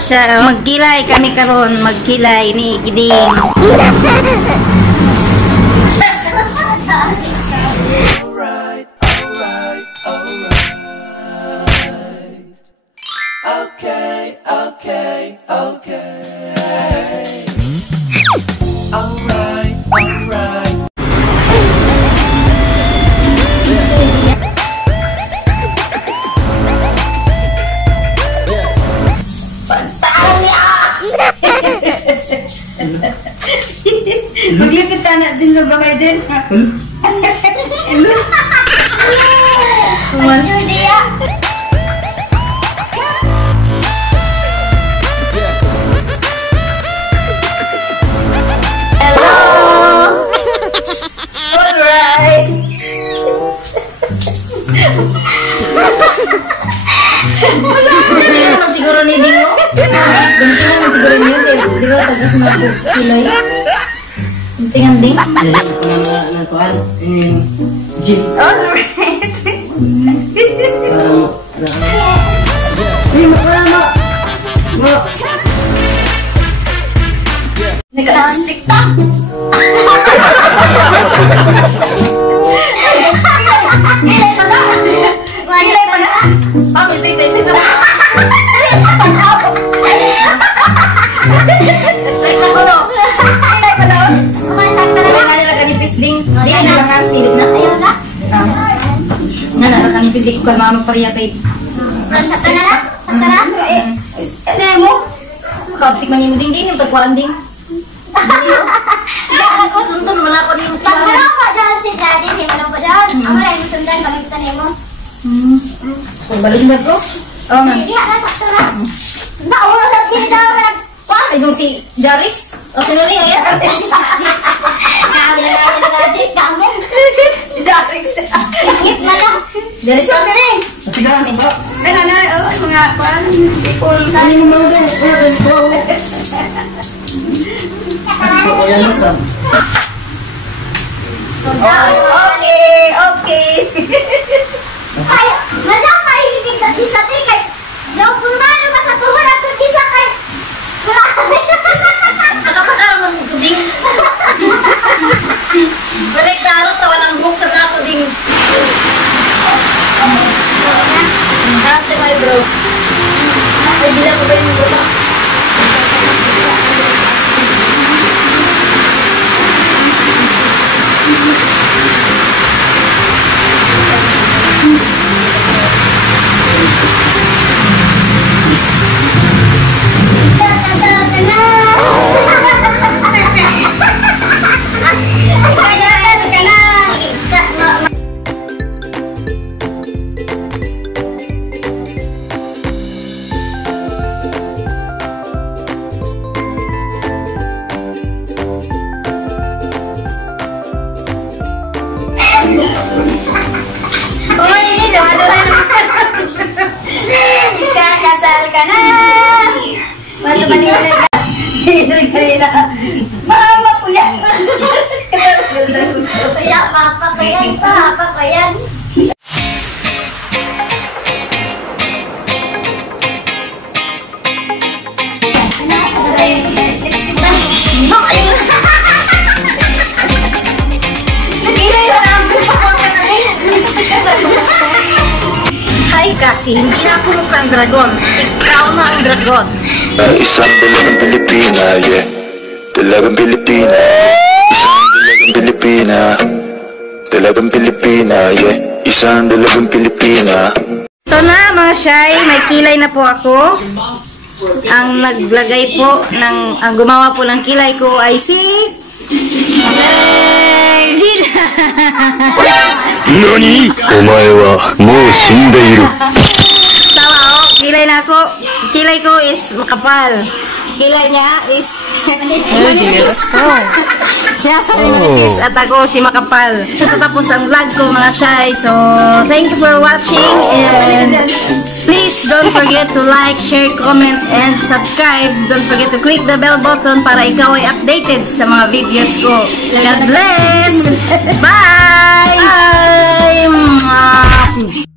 siya. Magkilay kami karon, magkilay ni Giding. Maglipit ka na din sa gamay din. Hello? Hello dia. Hello. Alright. Hindi naman siguro ni Dingo. Ganito naman siguro niyo. Di ba tagas na po silay? Tingnan ding. Na tuan. Jin. Alright. Nag-stick pa. Gilay pa na. Gilay pa na. Oh, mistake tayo sila. Strike na ko no. Gilay pa na. Wala ka nila kanipis ding. Di ka nilangan. Tilip na. Ayaw na. Nga na, kanipis di ko kalma magpariya kay. Sakta na na? Sakta na? Ano mo? Makabtik man yung ding yung pagkuhan ding. Sundan mo na ako rin. Pagkano pa dyan si Daddy, hindi mo lang pa dyan. Ako lang yung sundan, pamitan mo. Kung balisundan ko? Oo nga. Hindi, nasakto na. Nauna sa pinisa mo lang. Wah, itong si Jarix? O sino rin yan? Kami na natin, kami. Jarix. Hit na lang. Jarix ko na rin. Sige, ano ba? Ay, nanay, mga kwan. People. Ano mo mga din? Wala din ko. Okay. Kaya, madam, kaigigig na isa din kay. Yung pulmano ba sa tuhon at isa kay. Nakapakaroon ng tuding. Balik karo, tawa ng book sa na tuding. Hante my bro. Nagila ko ba yung bro? Kakasal ka na. Wato ba nila na? Mama ko yan. Kaya papa ko yan, papa ko yan. Lipstick ba? Nagilay na lang. Lipstick ka sa Hi kasi, hindi na ako mukhang dragon. Ikaw na ang dragon. Isang dalagang Pilipina, yeah. Dalagang Pilipina. Isang dalagang Pilipina. Dalagang Pilipina, yeah. Isang dalagang Pilipina. Ito na mga shy, may kilay na po ako. Ang naglagay po, ang gumawa po ng kilay ko ay si... Gina! Nani? Omae wa mou shindeiru. Tawa o, kilay na ako. Kilay ko is makapal. Kilay niya is manipis. Siya sa manipis at ako si makapal. Ito tapos ang vlog ko mga shy. So, thank you for watching and please don't forget to like, share, comment, and subscribe. Don't forget to click the bell button para ikaw ay updated sa mga videos ko. God bless! Bye! Bye!